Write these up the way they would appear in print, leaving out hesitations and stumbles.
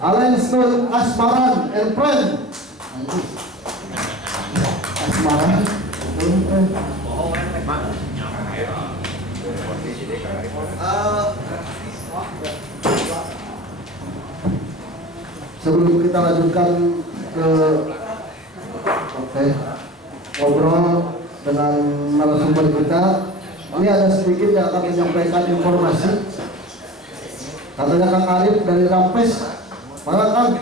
Alliance Known Asmaran and Friend. Asmaran. Sebelum kita lanjutkan ke ngobrol dengan narasumber kita, ini ada sedikit yang akan menyampaikan informasi. Katanya Kang Arif dari Rampes, mana Kang?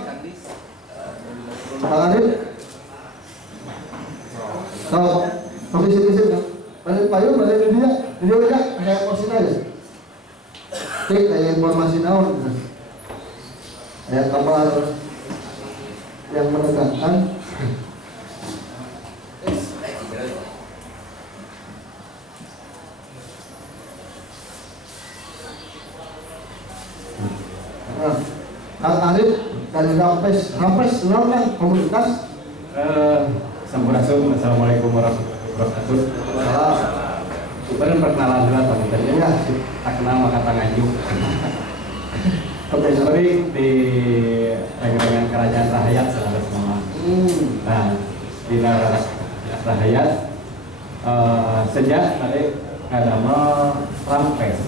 Kang Arif? So, komisi-komisi kan? Balik payung, balik di dia aja, kayak posisi aja. Cek kayak informasi naon. Kayak kabar yang menegangkan. Kang Arif dari Rampes kan komunitas. Sampurasun, assalamualaikum warahmatullahi wabarakatuh. Perkenalan dulu teman-teman. Ya, tak kenal maka tak ngajuk. Sorry di dengan kerajaan Rahayat selalu semua. Nah, di Rahayat sejak tadi ada Rampes.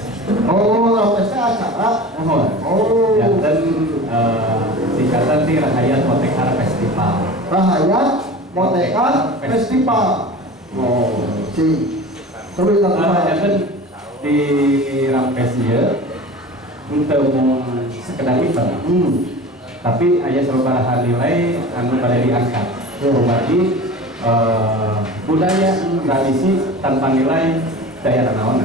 Oh, Rampesnya acara. Dan singkatan di Rahayat Motekar Festival. Rahayat Motekar Festival. Oh, terus dan di Rampes ya untuk sekedar event. Tapi ayah sabaraha nilai anu pada diangkat. Berarti budaya tradisi tanpa nilai daya naon.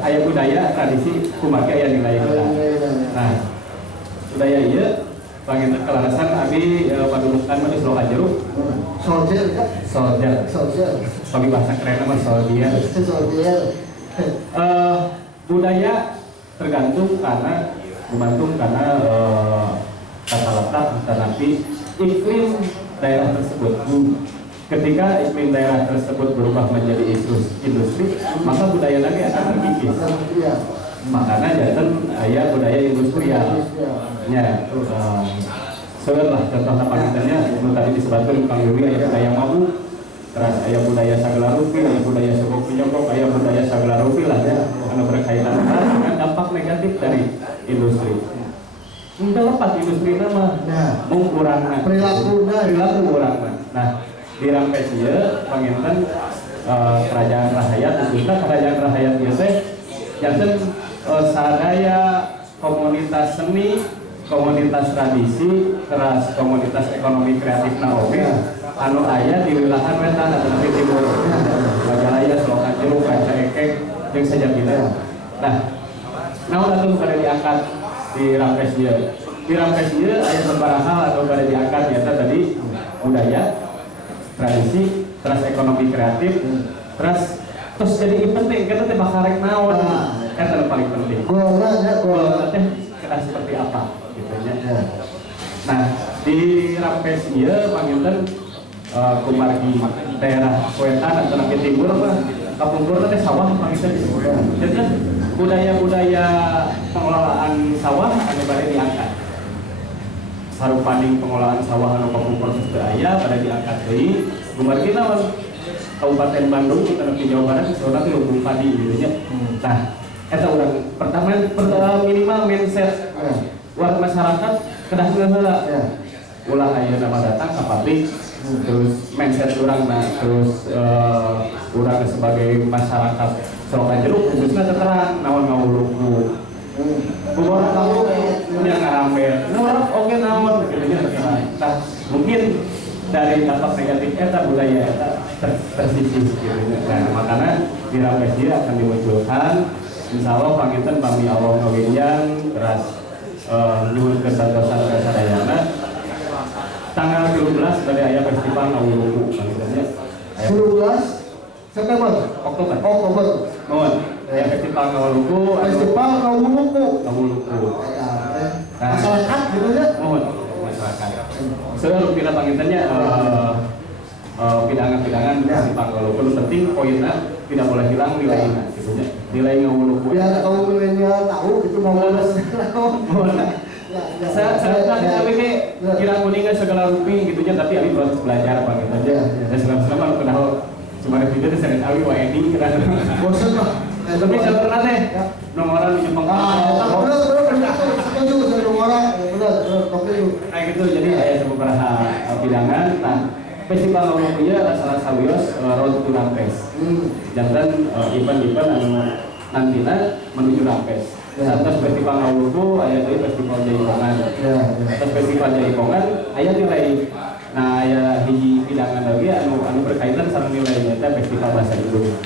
Ayah budaya tradisi kumake ayah nilai. Nah, budaya ieu pengen kelarasan abi padunukan mah di Sloka Jeruk. Soldier. Bagi bahasa keren nama soldier. Budaya tergantung karena tata letak tetapi iklim daerah tersebut. Ketika iklim daerah tersebut berubah menjadi industri, maka budaya lagi akan terkikis. Makanya jantan ayah budaya industrial. Ya, lah contohnya pangitannya tadi disebutkan Kang Dewi ayah budaya Mabu, terus ayah budaya Sagelarupi, ayah budaya Sogok Pinyokok, ayah budaya Sagelarupi lah ya, karena berkaitan dengan dampak negatif dari industri. Tidak lepas industri nama, mengurangkan perilaku urangna. Nah, di Rampes ieu panginten kerajaan Rahayat, khususnya kerajaan Rahayat ieu teh janten sadaya komunitas seni, komunitas tradisi, teras komunitas ekonomi kreatif naoge anu aya di wilayah wetan atau di timur Majalaya, Sloka Jeruk, Kaca Ekek jeung sajabina. Nah, naon atuh pada diangkat di Rampes ieu? Di Rampes ieu aya sabaraha hal anu pada diangkat nyata tadi budaya, tradisi, teras ekonomi kreatif, terus jadi penting kita teh bakal rek naon. Eta anu paling penting. Goalna teh seperti apa gitu ya. Nah, di Rampes ieu panginten kumargi daerah wetan atau nanti timur mah kapungkurna teh sawah panginten di situ. Jadi budaya-budaya pengelolaan sawah anu bade diangkat. Sarupaning pengelolaan sawah anu kapungkur teu aya bade diangkat deui. Kumargi naon Kabupaten Bandung atau di Jawa Barat seorang di lumbung padi gitu nya. Nah, eta urang pertama minimal mindset buat masyarakat kedah heula. Ulah ayeuna mah datang ka pabrik terus mindset urang terus urang sebagai masyarakat Sloka Jeruk khususnya terang naon ngawuluku. Bubur tahu yang ngarambel. Nurak oge naon gitu nya. Nah, mungkin dari dampak negatif eta budaya eta tersisih gitu. Nah, makanya di Rampes ieu akan dimunculkan insyaallah panginten pami Allah ngawinjan teras nuhun kesantosan kasadayana tanggal 12 dari aya festival ngawuluku pangintennya 12 September Oktober mohon aya festival ngawuluku masyarakat gitu ya mohon masyarakat seueur pina pangintennya pidangan-pidangan festival ngawuluku penting poinnya tidak boleh hilang nilainya gitu ya nilai ngawuluku biar kaum milenial tahu gitu mau Saya tapi kayak kira kuningan segala rupi gitunya, tapi abi proses belajar apa gitu aja. Dan selama kenal cuma video itu sering abi WNI kira. Bosan lah. Tapi saya pernah deh orang di Jepang. Setuju orang. Benar, Kayak gitu, jadi ada beberapa bidangan. Nah, festival ngomong punya salah sawios road to Rampes. Jangan event-event anu nantina menuju Rampes. Terus festival ngawuku aya deui festival Jaipongan. Terus festival Jaipongan aya nilai. Nah, aya hiji bidangan lagi anu berkaitan sama nilainya teh festival bahasa Indo.